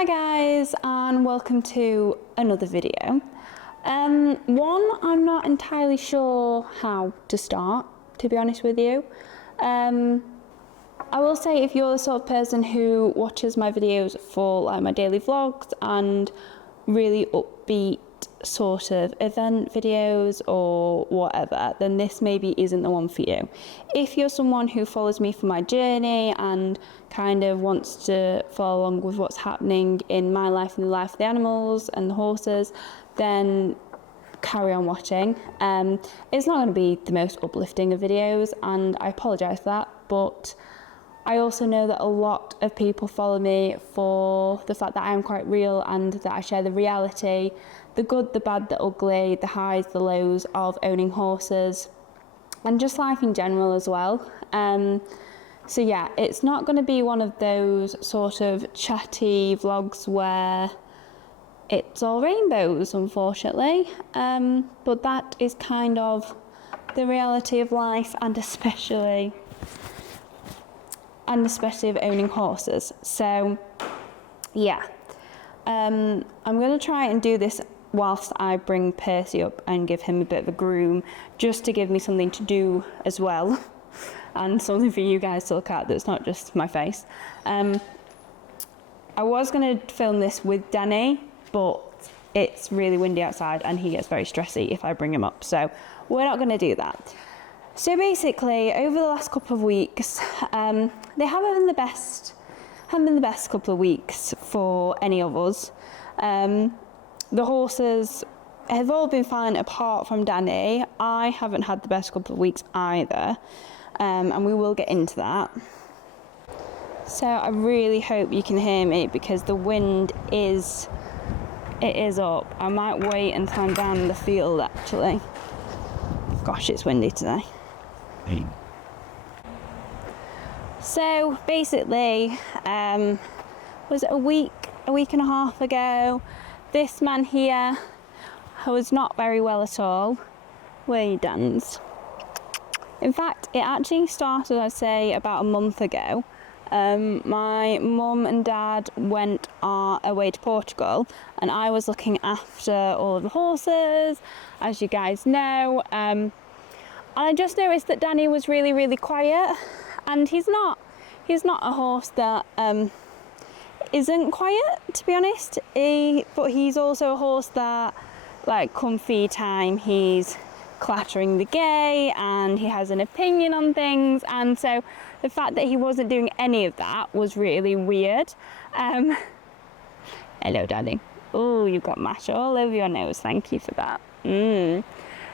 Hi guys, and welcome to another video. One, I'm not entirely sure how to start, to be honest with you. I will say, if you're the sort of person who watches my videos for like my daily vlogs and really upbeat sort of event videos or whatever, then this maybe isn't the one for you. If you're someone who follows me for my journey and kind of wants to follow along with what's happening in my life and the life of the animals and the horses, then carry on watching. It's not going to be the most uplifting of videos, and I apologise for that, but I also know that a lot of people follow me for the fact that I am quite real and that I share the reality, the good, the bad, the ugly, the highs, the lows of owning horses, and just life in general as well. So yeah, it's not going to be one of those sort of chatty vlogs where it's all rainbows, unfortunately, but that is kind of the reality of life, and especially of owning horses. So yeah, I'm going to try and do this whilst I bring Percy up and give him a bit of a groom, just to give me something to do as well and something for you guys to look at that's not just my face. I was going to film this with Danny, but it's really windy outside and he gets very stressy if I bring him up, so we're not going to do that. So basically, over the last couple of weeks, they haven't been the best couple of weeks for any of us. The horses have all been fine apart from Danny. I haven't had the best couple of weeks either, and we will get into that. So I really hope you can hear me because the wind is up. I might wait until I'm down in the field actually. Gosh, it's windy today. So basically, was it a week and a half ago, this man here was not very well at all. Where you danced. In fact, it actually started, I'd say, about a month ago. My mum and dad went away to Portugal, and I was looking after all of the horses, as you guys know. And I just noticed that Danny was really, really quiet, and he's not a horse that isn't quiet, to be honest. But he's also a horse that, like, come feed time, he's clattering the gate and he has an opinion on things, and so the fact that he wasn't doing any of that was really weird. Hello, Daddy. Oh, you've got mash all over your nose. Thank you for that.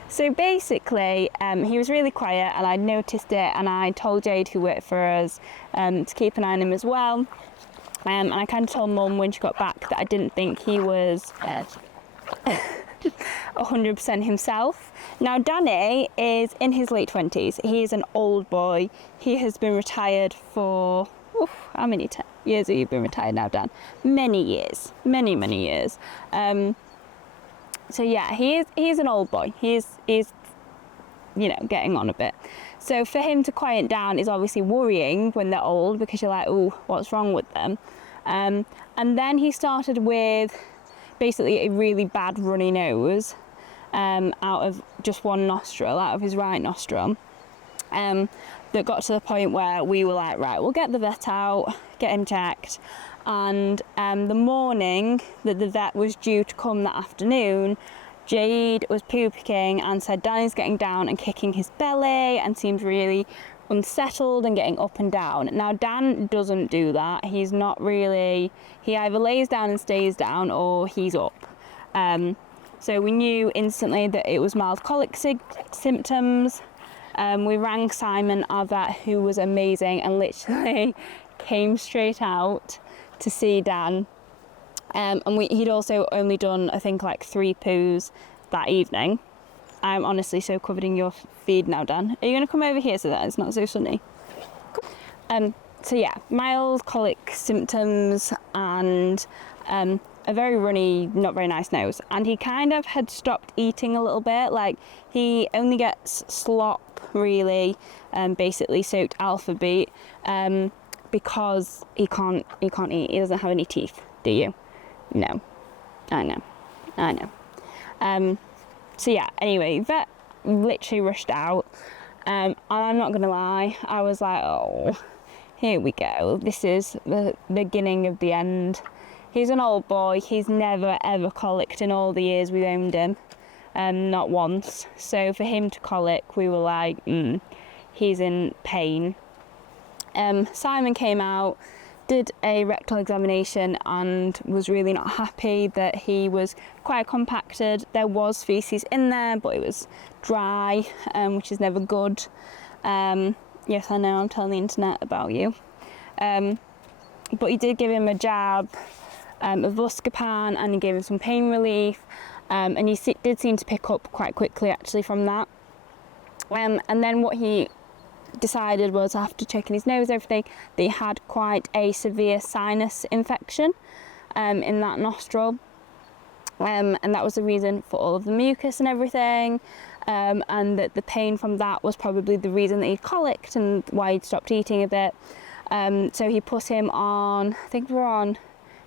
So basically, he was really quiet, and I noticed it, and I told Jade, who worked for us, to keep an eye on him as well. And I kind of told Mum when she got back that I didn't think he was 100% himself. Now, Danny is in his late 20s. He is an old boy. He has been retired for, how many years have you been retired now, Dan? Many years. Many years. So yeah, he's an old boy. He's you know, getting on a bit. So for him to quiet down is obviously worrying when they're old, because you're like, oh, what's wrong with them? And then he started with basically a really bad runny nose out of just one nostril, out of his right nostril. That got to the point where we were like, right, we'll get the vet out, get him checked. And the morning that the vet was due to come that afternoon, Jade was puking and said Danny's getting down and kicking his belly and seems really unsettled and getting up and down. Now, Dan doesn't do that. He's not really, he either lays down and stays down, or he's up. So we knew instantly that it was mild colic symptoms. We rang Simon, our vet, who was amazing and literally came straight out to see Dan. And he'd also only done, I think, like 3 poos that evening. I'm honestly so covered in your feed now, Dan. Are you going to come over here so that it's not so sunny? So yeah, mild colic symptoms and a very runny, not very nice nose. And he kind of had stopped eating a little bit. Like, he only gets slop, really, basically soaked alpha beet, because he can't eat. He doesn't have any teeth, do you? No. I know. So yeah, anyway, vet literally rushed out. And I'm not gonna lie, I was like, oh, here we go. This is the beginning of the end. He's an old boy. He's never ever colicked in all the years we've owned him. Not once. So for him to colic, we were like, he's in pain. Simon came out, did a rectal examination and was really not happy that he was quite compacted. There was feces in there, but it was dry, which is never good. Yes, I know, I'm telling the internet about you. But he did give him a jab of Buscopan, and he gave him some pain relief, and he did seem to pick up quite quickly actually from that. And then what he decided was, after checking his nose and everything, that he had quite a severe sinus infection in that nostril, and that was the reason for all of the mucus and everything, and that the pain from that was probably the reason that he colicked and why he'd stopped eating a bit. So he put him on, I think we're on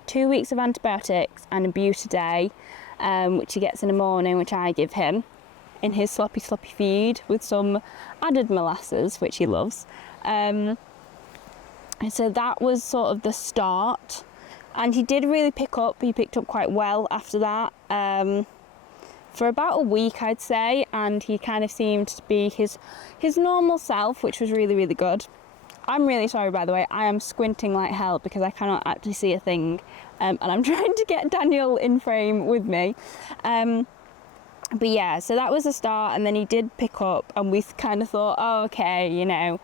2 weeks of antibiotics and a Butadine, which he gets in the morning, which I give him in his sloppy feed with some added molasses, which he loves. And so that was sort of the start, and he did really pick up. He picked up quite well after that, for about a week I'd say, and he kind of seemed to be his normal self, which was really, really good. I'm really sorry, by the way, I am squinting like hell because I cannot actually see a thing, and I'm trying to get Daniel in frame with me. But yeah, so that was the start, and then he did pick up, and we kind of thought, oh, okay, you know,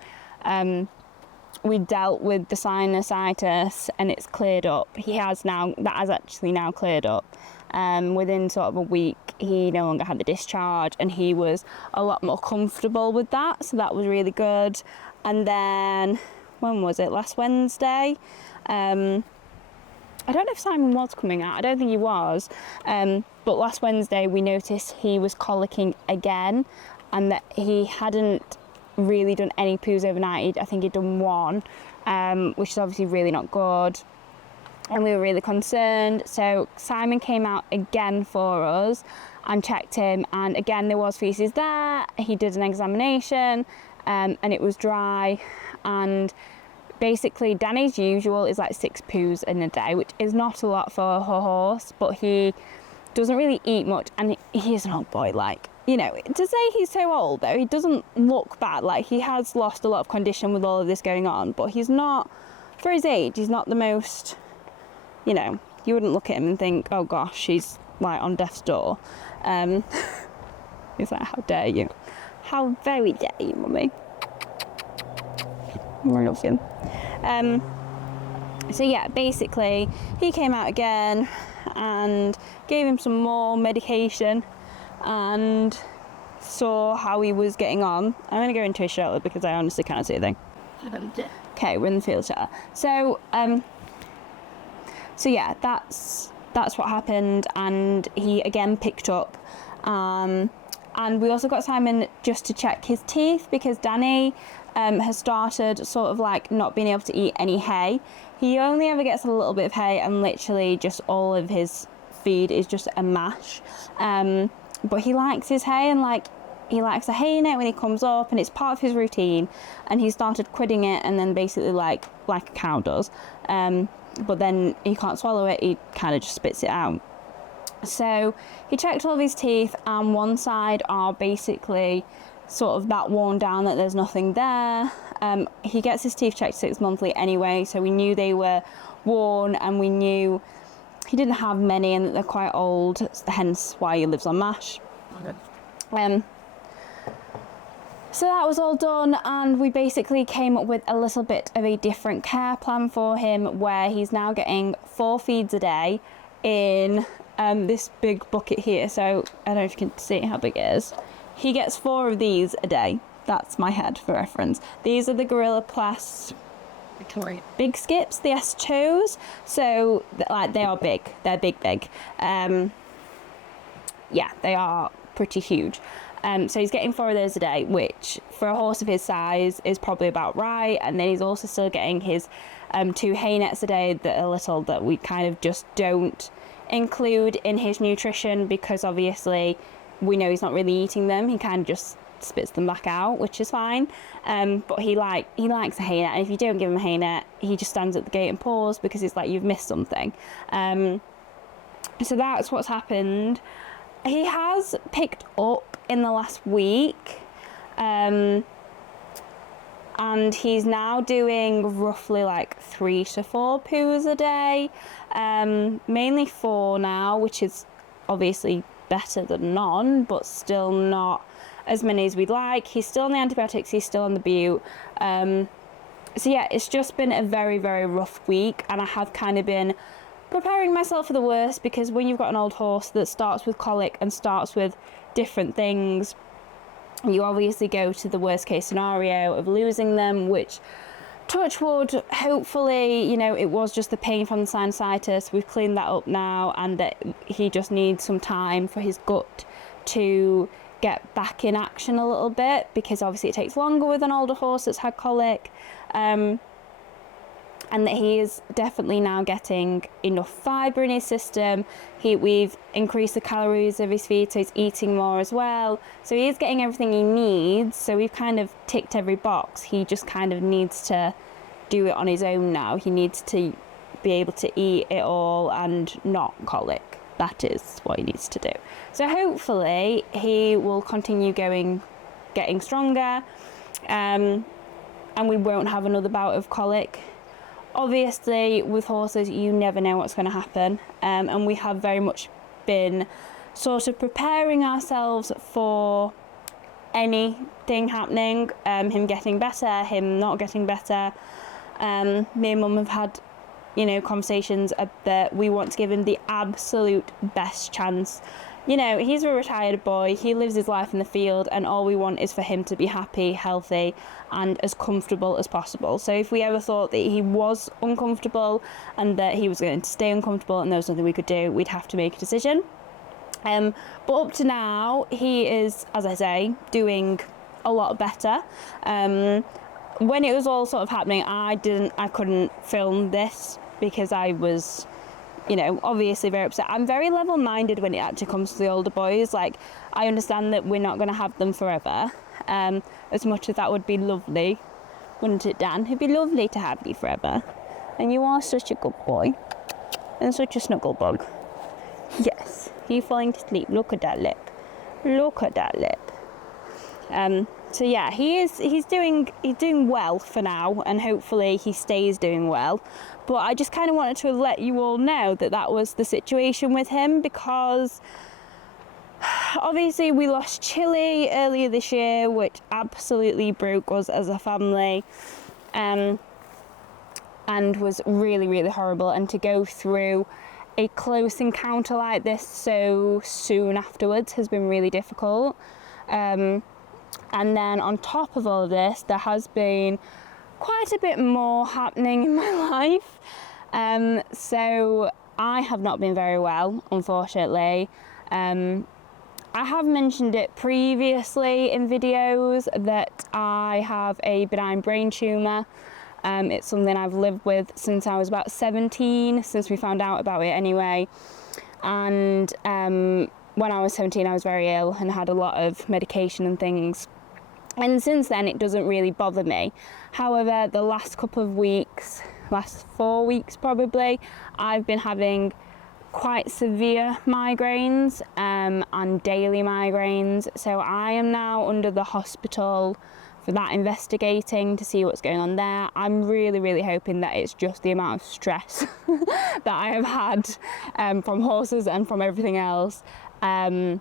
we dealt with the sinusitis and it's cleared up. That has actually now cleared up. Within sort of a week, he no longer had the discharge, and he was a lot more comfortable with that, so that was really good. And then, when was it? Last Wednesday? I don't know if Simon was coming out. I don't think he was. But last Wednesday we noticed he was colicking again, and that he hadn't really done any poos overnight. I think he'd done one, which is obviously really not good. And we were really concerned. So Simon came out again for us and checked him. And again, there was feces there. He did an examination, and it was dry. And basically, Danny's usual is like 6 poos in a day, which is not a lot for a horse, but he doesn't really eat much, and he is an old boy. Like, you know, to say he's so old though, he doesn't look bad. Like, he has lost a lot of condition with all of this going on, but he's not, for his age, he's not the most, you know, you wouldn't look at him and think, oh gosh, he's like on death's door. He's like, how dare you? How very dare you, mummy? I love him. So yeah, basically he came out again and gave him some more medication and saw how he was getting on. I'm going to go into his shelter because I honestly can't see a thing. Okay, we're in the field shelter. So yeah, that's what happened, and he again picked up. And we also got Simon just to check his teeth, because Danny has started sort of like not being able to eat any hay. He only ever gets a little bit of hay, and literally just all of his feed is just a mash. But he likes his hay, and like he likes the hay in it when he comes up, and it's part of his routine. And he started quitting it, and then basically like a cow does. But then he can't swallow it, he kind of just spits it out. So he checked all of his teeth, and one side are basically sort of that worn down that there's nothing there. He gets his teeth checked 6 monthly anyway, so we knew they were worn, and we knew he didn't have many and that they're quite old, hence why he lives on mash. Okay. So that was all done, and we basically came up with a little bit of a different care plan for him, where he's now getting 4 feeds a day in this big bucket here. So I don't know if you can see how big it is. He gets 4 of these a day. That's my head for reference. These are the Gorilla Plus Victoria big skips, the S2s. So like they are big. They're big. Yeah, they are pretty huge. So he's getting 4 of those a day, which for a horse of his size is probably about right. And then he's also still getting his 2 hay nets a day that are little, that we kind of just don't include in his nutrition, because obviously we know he's not really eating them. He kind of just spits them back out, which is fine. But he likes a hay net, and if you don't give him a hay net, he just stands at the gate and paws, because it's like you've missed something. So that's what's happened. He has picked up in the last week, and he's now doing roughly like 3 to 4 poos a day, mainly 4 now, which is obviously better than none, but still not as many as we'd like. He's still on the antibiotics, he's still on the bute. So yeah, it's just been a very, very rough week, and I have kind of been preparing myself for the worst, because when you've got an old horse that starts with colic and starts with different things, you obviously go to the worst case scenario of losing them, which, touch wood, hopefully, you know, it was just the pain from the sinusitis. We've cleaned that up now, and that he just needs some time for his gut to get back in action a little bit, because obviously it takes longer with an older horse that's had colic. And that he is definitely now getting enough fibre in his system. We've increased the calories of his feed, so he's eating more as well. So he is getting everything he needs. So we've kind of ticked every box. He just kind of needs to do it on his own now. He needs to be able to eat it all and not colic. That is what he needs to do. So hopefully he will continue getting stronger, and we won't have another bout of colic. Obviously, with horses, you never know what's going to happen, and we have very much been sort of preparing ourselves for anything happening, him getting better, him not getting better. Me and Mum have had, you know, conversations that we want to give him the absolute best chance. You know, he's a retired boy, he lives his life in the field, and all we want is for him to be happy, healthy, and as comfortable as possible. So if we ever thought that he was uncomfortable and that he was going to stay uncomfortable and there was nothing we could do, we'd have to make a decision. But up to now, he is, as I say, doing a lot better. When it was all sort of happening, I couldn't film this because I was, you know, obviously very upset. I'm very level-minded when it actually comes to the older boys. Like, I understand that we're not going to have them forever, as much as that would be lovely, wouldn't it, Dan? It'd be lovely to have you forever. And you are such a good boy, and such a snuggle bug. Yes, you're falling to sleep. Look at that lip. Look at that lip. So yeah, he's doing well for now, and hopefully he stays doing well. But I just kind of wanted to let you all know that was the situation with him, because obviously we lost Chili earlier this year, which absolutely broke us as a family, and was really, really horrible. And to go through a close encounter like this so soon afterwards has been really difficult. And then on top of all of this, there has been quite a bit more happening in my life. So I have not been very well, unfortunately. I have mentioned it previously in videos that I have a benign brain tumour. It's something I've lived with since I was about 17, since we found out about it anyway. And when I was 17, I was very ill and had a lot of medication and things. And since then, it doesn't really bother me. However, the last couple of weeks, last 4 weeks probably, I've been having quite severe migraines, and daily migraines. So I am now under the hospital for that, investigating to see what's going on there. I'm really, really hoping that it's just the amount of stress that I have had from horses and from everything else, and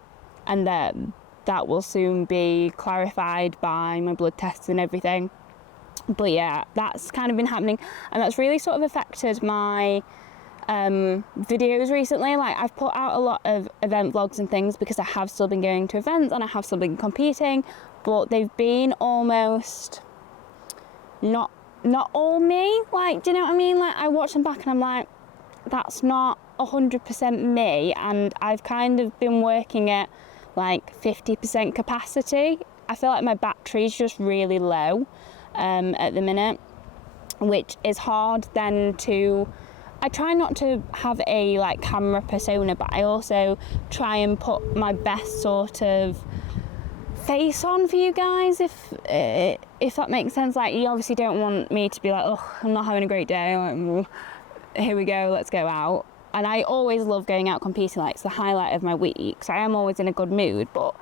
that will soon be clarified by my blood tests and everything. But yeah, that's kind of been happening, and that's really sort of affected my videos recently. Like, I've put out a lot of event vlogs and things because I have still been going to events and I have still been competing, but they've been almost not all me. Like, do you know what I mean? Like, I watch them back and I'm like, that's not 100% me, and I've kind of been working at like 50% capacity. I feel like my battery's just really low at the minute. which is hard then to... I try not to have a like camera persona, but I also try and put my best sort of face on for you guys, if that makes sense. Like, you obviously don't want me to be like, oh, I'm not having a great day, like, here we go, let's go out. And I always love going out competing, like, it's the highlight of my week, so I am always in a good mood. But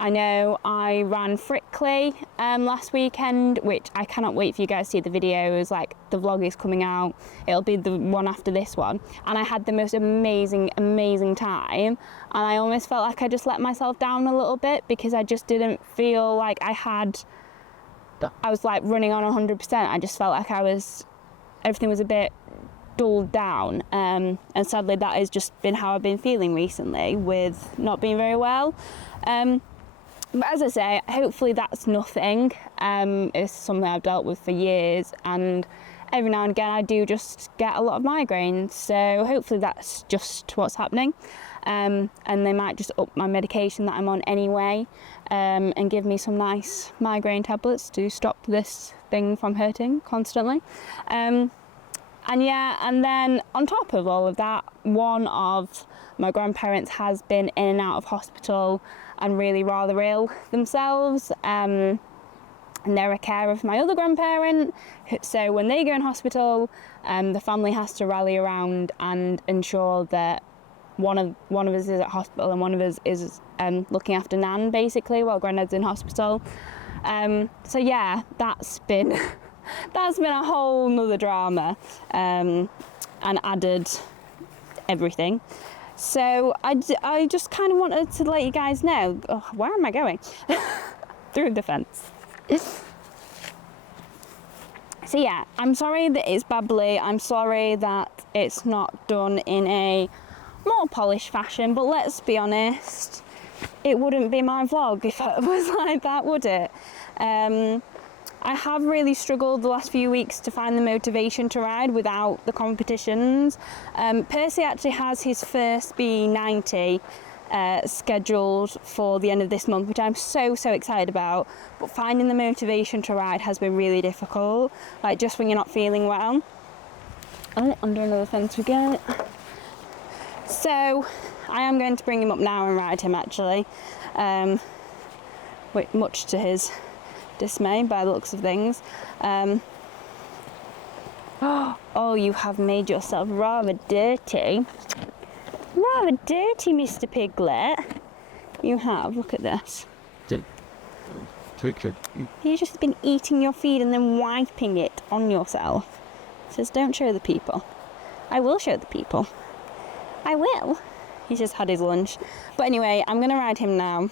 I know I ran Frickley last weekend, which I cannot wait for you guys to see the videos. Like, the vlog is coming out, it'll be the one after this one, and I had the most amazing time, and I almost felt like I just let myself down a little bit, because I just didn't feel like I was like running on 100%. I just felt like everything was a bit dulled down, and sadly that has just been how I've been feeling recently with not being very well. But as I say, hopefully that's nothing. It's something I've dealt with for years, and every now and again I do just get a lot of migraines, so hopefully that's just what's happening. And they might just up my medication that I'm on anyway, and give me some nice migraine tablets to stop this thing from hurting constantly. And then on top of all of that, one of my grandparents has been in and out of hospital and really rather ill themselves. And they're a carer of my other grandparent. So when they go in hospital, the family has to rally around and ensure that one of us is at hospital and one of us is looking after Nan, basically, while Granddad's in hospital. So yeah, that's been a whole nother drama, and added everything. So I just kind of wanted to let you guys know, where am I going? Through the fence. So yeah, I'm sorry that it's babbly, I'm sorry that it's not done in a more polished fashion, but let's be honest, it wouldn't be my vlog if it was like that, would it? I have really struggled the last few weeks to find the motivation to ride without the competitions. Percy actually has his first B90 scheduled for the end of this month, which I'm so excited about, but finding the motivation to ride has been really difficult, like just when you're not feeling well. Oh, under another fence we go. So I am going to bring him up now and ride him, actually, much to his dismay by the looks of things. Oh, you have made yourself rather dirty, Mr. Piglet. You have. Look at this. You've just been eating your feed and then wiping it on yourself. It says don't show the people. I will show the people. I will. He's just had his lunch. But anyway, I'm going to ride him now.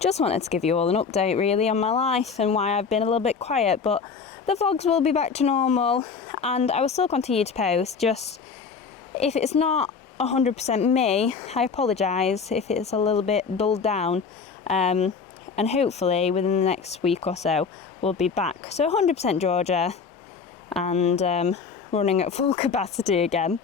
Just wanted to give you all an update really on my life and why I've been a little bit quiet, but the vlogs will be back to normal and I will still continue to post. Just if it's not 100% me, I apologise if it's a little bit dulled down, and hopefully within the next week or so we'll be back. So 100% Georgia and running at full capacity again.